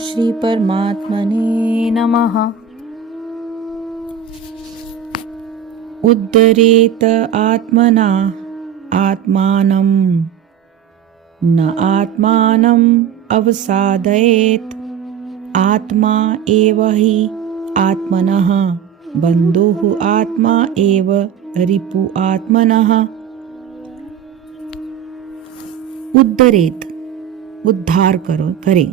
श्री परमात्मने नमः। उद्धरेत आत्मना आत्मानं न आत्मानं अवसादयेत्। आत्मा एव हि आत्मनः बन्धुः आत्मा एव रिपु आत्मनः। उद्धरेत उद्धार करे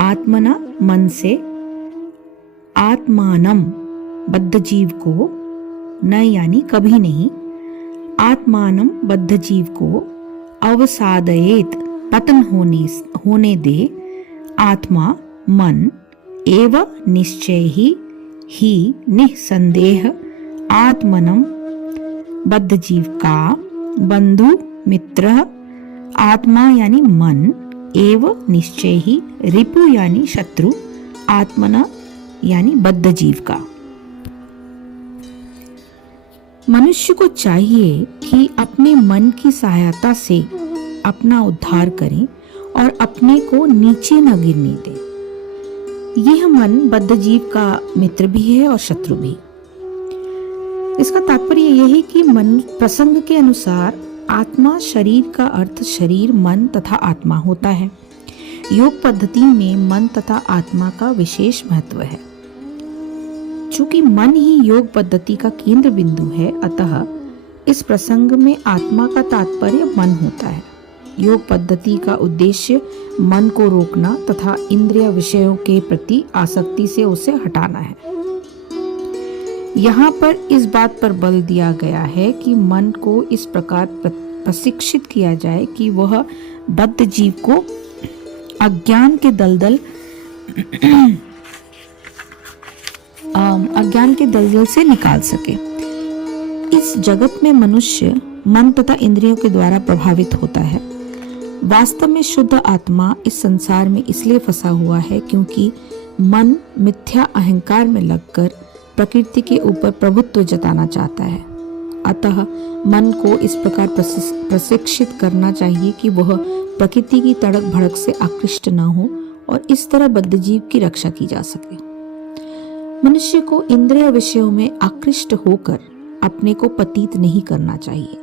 आत्मना मन से, आत्मानम बद्ध जीव को, न यानी कभी नहीं, आत्मानम बद्ध जीव को अवसादयेत पतन होने दे। आत्मा मन एव निश्चय ही निसंदेह आत्मनम बद्ध जीव का बंधु मित्र, आत्मा यानी मन, एव निश्चय ही रिपु यानी शत्रु, आत्मना यानी बद्ध जीव का। मनुष्य को चाहिए कि अपने मन की सहायता से अपना उद्धार करें और अपने को नीचे न गिरने दे। यह मन बद्ध जीव का मित्र भी है और शत्रु भी। इसका तात्पर्य यह है कि मन प्रसंग के अनुसार आत्मा शरीर का अर्थ शरीर, मन तथा आत्मा होता है। योग पद्धति में मन तथा आत्मा का विशेष महत्व है। चूंकि मन ही योग पद्धति का केंद्र बिंदु है, अतः इस प्रसंग में आत्मा का तात्पर्य मन होता है। योग पद्धति का उद्देश्य मन को रोकना तथा इंद्रिय विषयों के प्रति आसक्ति से उसे हटाना है। यहाँ पर इस बात पर बल दिया गया है कि मन को इस प्रकार प्रशिक्षित किया जाए कि वह बद्ध जीव को अज्ञान के दलदल से निकाल सके। इस जगत में मनुष्य मन तथा इंद्रियों के द्वारा प्रभावित होता है। वास्तव में शुद्ध आत्मा इस संसार में इसलिए फंसा हुआ है क्योंकि मन मिथ्या अहंकार में लगकर प्रकृति के ऊपर प्रभुत्व जताना चाहता है। अतः मन को इस प्रकार प्रशिक्षित करना चाहिए कि वह प्रकृति की तड़क भड़क से आकृष्ट न हो और इस तरह बद्ध जीव की रक्षा की जा सके। मनुष्य को इंद्रिय विषयों में आकृष्ट होकर अपने को पतित नहीं करना चाहिए।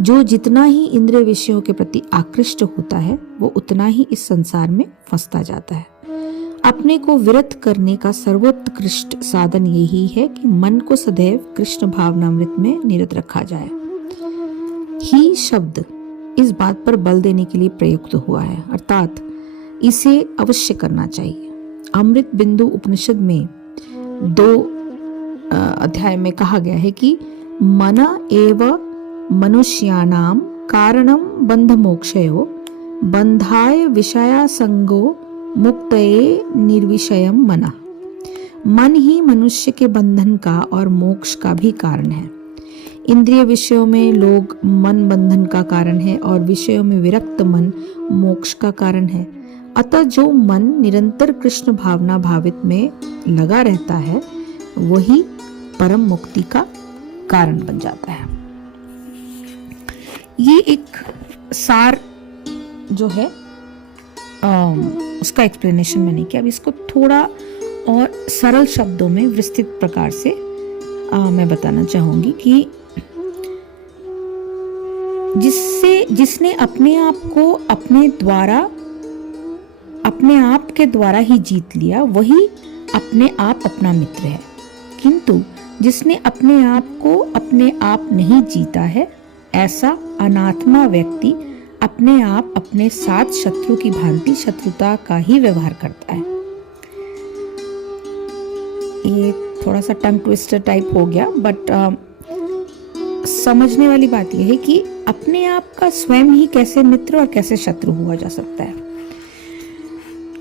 जो जितना ही इंद्रिय विषयों के प्रति आकृष्ट होता है, वो उतना ही इस संसार में फंसता जाता है। अपने को विरत करने का सर्वोत्कृष्ट साधन यही है कि मन को सदैव कृष्ण भावनामृत में निरत रखा जाए। ही शब्द इस बात पर बल देने के लिए प्रयुक्त हुआ है, अर्थात इसे अवश्य करना चाहिए। अमृत बिंदु उपनिषद में 2 अध्याय में कहा गया है कि मना एव मनुष्याणाम कारणम बंध मोक्षयो बंधाय विषया संगो मुक्तये निर्विषयम मना। मन ही मनुष्य के बंधन का और मोक्ष का भी कारण है। इंद्रिय विषयों में लोग मन बंधन का कारण है और विषयों में विरक्त मन मोक्ष का कारण है। अतः जो मन निरंतर कृष्ण भावना भावित में लगा रहता है, वही परम मुक्ति का कारण बन जाता है। ये एक सार जो है उसका एक्सप्लेनेशन मैंने किया। अब इसको थोड़ा और सरल शब्दों में विस्तृत प्रकार से मैं बताना चाहूंगी कि जिसने अपने आप को अपने आप के द्वारा ही जीत लिया, वही अपने आप अपना मित्र है। किंतु जिसने अपने आप को अपने आप नहीं जीता है, ऐसा अनात्मा व्यक्ति अपने आप अपने साथ शत्रु की भांति शत्रुता का ही व्यवहार करता है। ये थोड़ा सा टंग ट्विस्टर टाइप हो गया, बट समझने वाली बात यह है कि अपने आप का स्वयं ही कैसे मित्र और कैसे शत्रु हुआ जा सकता है।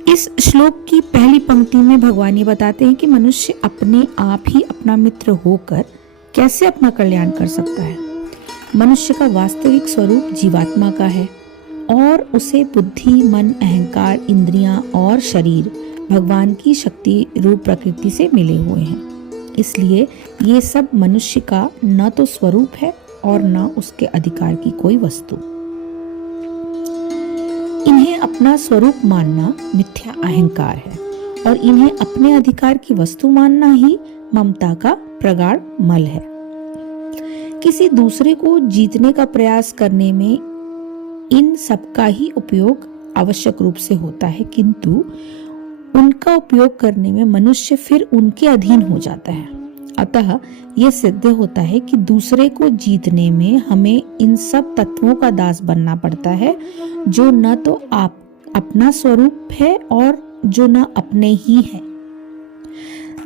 इस श्लोक की पहली पंक्ति में भगवान ये बताते हैं कि मनुष्य अपने आप ही अपना मित्र होकर कैसे अपना कल्याण कर सकता है। मनुष्य का वास्तविक स्वरूप जीवात्मा का है और उसे बुद्धि, मन, अहंकार, इंद्रियां और शरीर भगवान की शक्ति रूप प्रकृति से मिले हुए हैं। इसलिए ये सब मनुष्य का न तो स्वरूप है और न उसके अधिकार की कोई वस्तु। इन्हें अपना स्वरूप मानना मिथ्या अहंकार है और इन्हें अपने अधिकार की वस्तु मानना ही ममता का प्रगाढ़ मल है। किसी दूसरे को जीतने का प्रयास करने में इन सबका ही उपयोग आवश्यक रूप से होता है, किंतु उनका उपयोग करने में मनुष्य फिर उनके अधीन हो जाता है। अतः यह सिद्ध होता है कि दूसरे को जीतने में हमें इन सब तत्वों का दास बनना पड़ता है, जो न तो अपना स्वरूप है और जो न अपने ही है।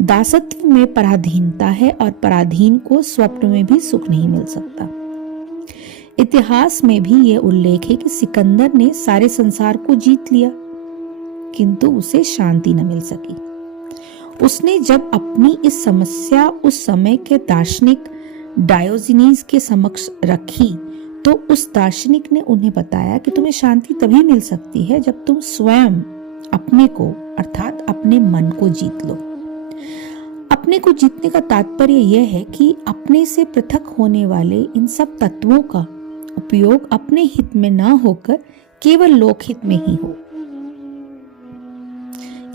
दासत्व में पराधीनता है और पराधीन को स्वप्न में भी सुख नहीं मिल सकता। इतिहास में भी यह उल्लेख है कि सिकंदर ने सारे संसार को जीत लिया, किंतु उसे शांति न मिल सकी। उसने जब अपनी इस समस्या उस समय के दार्शनिक डायोजनीज के समक्ष रखी, तो उस दार्शनिक ने उन्हें बताया कि तुम्हें शांति तभी मिल सकती है जब तुम स्वयं अपने को अर्थात अपने मन को जीत लो। अपने को जीतने का तात्पर्य यह है कि अपने से पृथक होने वाले इन सब तत्वों का उपयोग अपने हित में ना होकर केवल लोकहित में ही हो।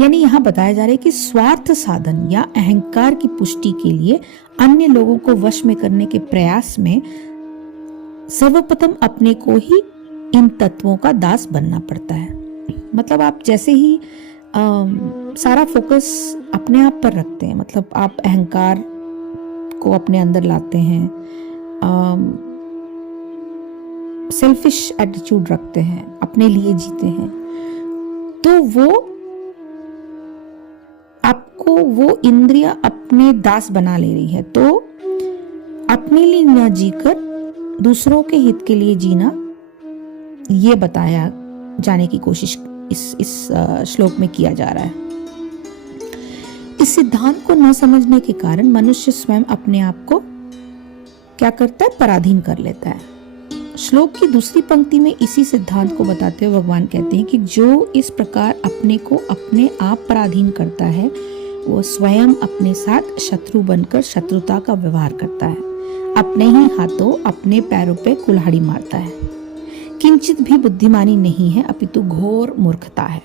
यानी यहाँ बताया जा रहा है कि स्वार्थ साधन या अहंकार की पुष्टि के लिए अन्य लोगों को वश में करने के प्रयास में सर्वप्रथम अपने को ही इन तत्वों का दास बनना पड़ता है। मतलब आप जैसे ही सारा फोकस अपने आप पर रखते हैं, मतलब आप अहंकार को अपने अंदर लाते हैं, सेल्फिश एटीट्यूड रखते हैं, अपने लिए जीते हैं, तो वो इंद्रियां अपने दास बना ले रही है। तो अपने लिए न जीकर दूसरों के हित के लिए जीना, ये बताया जाने की कोशिश इस श्लोक में किया जा रहा है। इस सिद्धांत को न समझने के कारण मनुष्य स्वयं अपने आप को क्या करता है, पराधीन कर लेता है। श्लोक की दूसरी पंक्ति में इसी सिद्धांत को बताते हुए भगवान कहते हैं कि जो इस प्रकार अपने को अपने आप पराधीन करता है, वो स्वयं अपने साथ शत्रु बनकर शत्रुता का व्यवहार करता है, अपने ही हाथों अपने पैरों पे कुल्हाड़ी मारता है। किंचित भी बुद्धिमानी नहीं है, अपितु घोर मूर्खता है।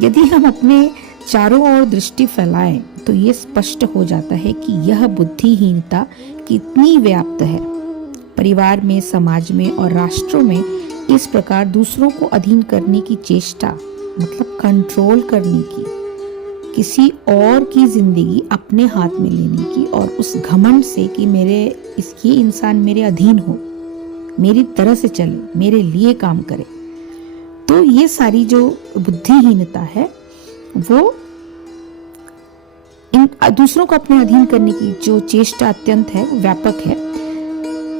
यदि हम अपने चारों ओर दृष्टि फैलाएं तो ये स्पष्ट हो जाता है कि यह बुद्धिहीनता कितनी व्याप्त है। परिवार में, समाज में और राष्ट्रों में इस प्रकार दूसरों को अधीन करने की चेष्टा, मतलब कंट्रोल करने की, किसी और की जिंदगी अपने हाथ में लेने की और उस घमंड से कि ये इंसान मेरे अधीन हो, मेरी तरह से चले, मेरे लिए काम करे, तो ये सारी जो बुद्धिहीनता है वो इन दूसरों को अपने अधीन करने की जो चेष्टा अत्यंत है, व्यापक है।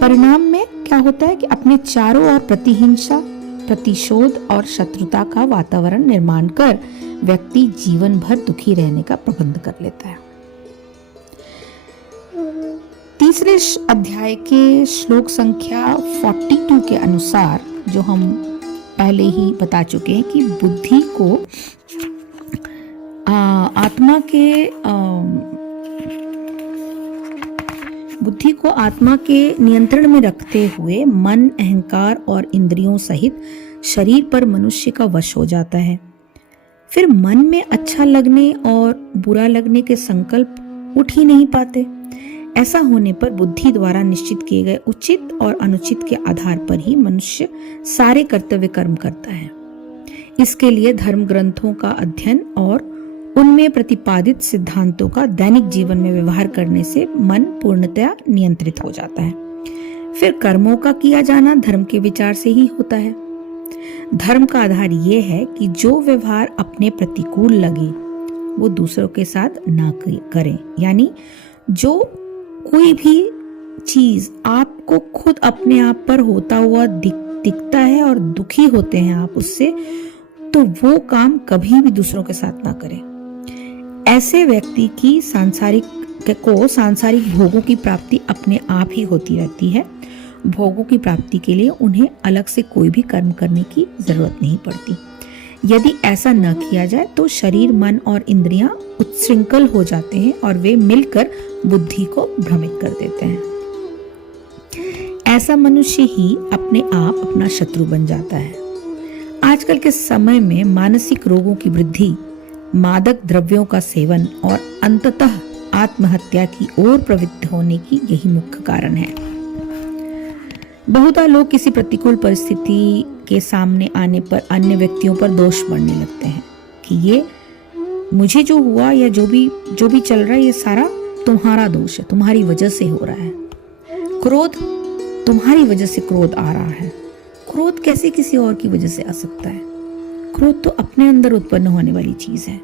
परिणाम में क्या होता है कि अपने चारों ओर प्रतिहिंसा, प्रतिशोध और शत्रुता का वातावरण निर्माण कर व्यक्ति जीवन भर दुखी रहने का प्रबंध कर लेता है। तीसरे अध्याय के श्लोक संख्या 42 के अनुसार, जो हम पहले ही बता चुके हैं कि बुद्धि को आत्मा के नियंत्रण में रखते हुए मन, अहंकार और इंद्रियों सहित शरीर पर मनुष्य का वश हो जाता है। फिर मन में अच्छा लगने और बुरा लगने के संकल्प उठ ही नहीं पाते। ऐसा होने पर बुद्धि द्वारा निश्चित किए गए उचित और अनुचित के आधार पर ही मनुष्य सारे कर्तव्य कर्म करता है। इसके लिए धर्म ग्रंथों का अध्ययन और उनमें प्रतिपादित सिद्धांतों का दैनिक जीवन में व्यवहार करने से मन पूर्णतया नियंत्रित हो जाता है। फिर कर्मों का किया जाना धर्म के विचार से ही होता है। धर्म का आधार ये है कि जो व्यवहार अपने प्रतिकूल लगे वो दूसरों के साथ ना करें। यानी जो कोई भी चीज आपको खुद अपने आप पर होता हुआ दिखता है और दुखी होते हैं आप उससे, तो वो काम कभी भी दूसरों के साथ ना करें। ऐसे व्यक्ति की सांसारिक भोगों की प्राप्ति अपने आप ही होती रहती है। भोगों की प्राप्ति के लिए उन्हें अलग से कोई भी कर्म करने की जरूरत नहीं पड़ती। यदि ऐसा न किया जाए तो शरीर, मन और इंद्रियां उत्सृंखल हो जाते हैं और वे मिलकर बुद्धि को भ्रमित कर देते हैं। ऐसा मनुष्य ही अपने आप अपना शत्रु बन जाता है। आजकल के समय में मानसिक रोगों की वृद्धि, मादक द्रव्यों का सेवन और अंततः आत्महत्या की ओर प्रवृत्त होने की यही मुख्य कारण है। बहुधा लोग किसी प्रतिकूल परिस्थिति के सामने आने पर अन्य व्यक्तियों पर दोष बढ़ने लगते हैं कि ये मुझे जो हुआ या जो भी चल रहा है ये सारा तुम्हारा दोष है, तुम्हारी वजह से हो रहा है। क्रोध, तुम्हारी वजह से क्रोध आ रहा है। क्रोध कैसे किसी और की वजह से आ सकता है? क्रोध तो अपने अंदर उत्पन्न होने वाली चीज है।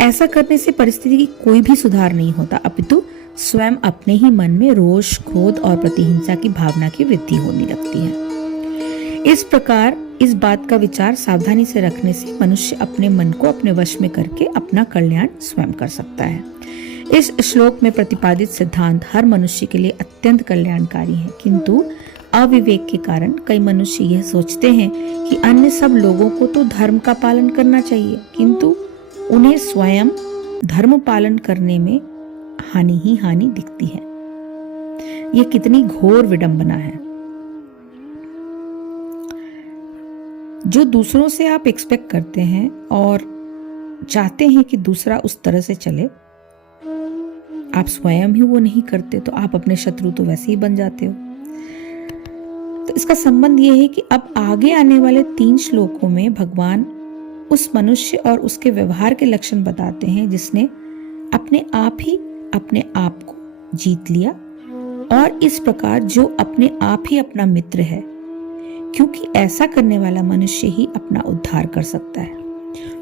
ऐसा करने से परिस्थिति की कोई भी सुधार नहीं होता, अपितु स्वयं अपने ही मन में रोष, क्रोध और प्रतिहिंसा की भावना की वृद्धि होने लगती है। इस प्रकार इस बात का विचार सावधानी से रखने से मनुष्य अपने मन को अपने वश में करके अपना कल्याण स्वयं कर सकता है। इस श्लोक में प्रतिपादित सिद्धांत हर मनुष्य के लिए अत्यंत कल्याणकारी है, किंतु अविवेक के कारण कई मनुष्य यह सोचते हैं कि अन्य सब लोगों को तो धर्म का पालन करना चाहिए, किंतु उन्हें स्वयं धर्म पालन करने में हानि ही हानि दिखती है। यह कितनी घोर विडंबना है। जो दूसरों से आप एक्सपेक्ट करते हैं और चाहते हैं कि दूसरा उस तरह से चले, आप स्वयं ही वो नहीं करते तो आप अपने शत्रु तो वैसे ही बन जाते हो। तो इसका संबंध ये है कि अब आगे आने वाले 3 श्लोकों में भगवान उस मनुष्य और उसके व्यवहार के लक्षण बताते हैं जिसने अपने आप ही अपने आप को जीत लिया, और इस प्रकार जो अपने आप ही अपना मित्र है, क्योंकि ऐसा करने वाला मनुष्य ही अपना उद्धार कर सकता है।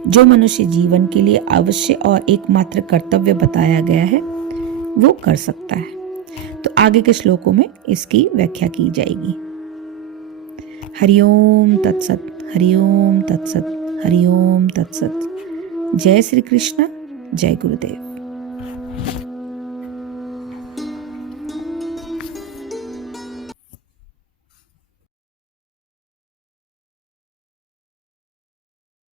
जो मनुष्य जीवन के लिए अवश्य और एकमात्र कर्तव्य बताया गया है वो कर सकता है। तो आगे के श्लोकों में इसकी व्याख्या की जाएगी। हरिओम तत्सत, हरिओम तत्सत, हरिओम तत्सत। जय श्री कृष्ण, जय गुरुदेव।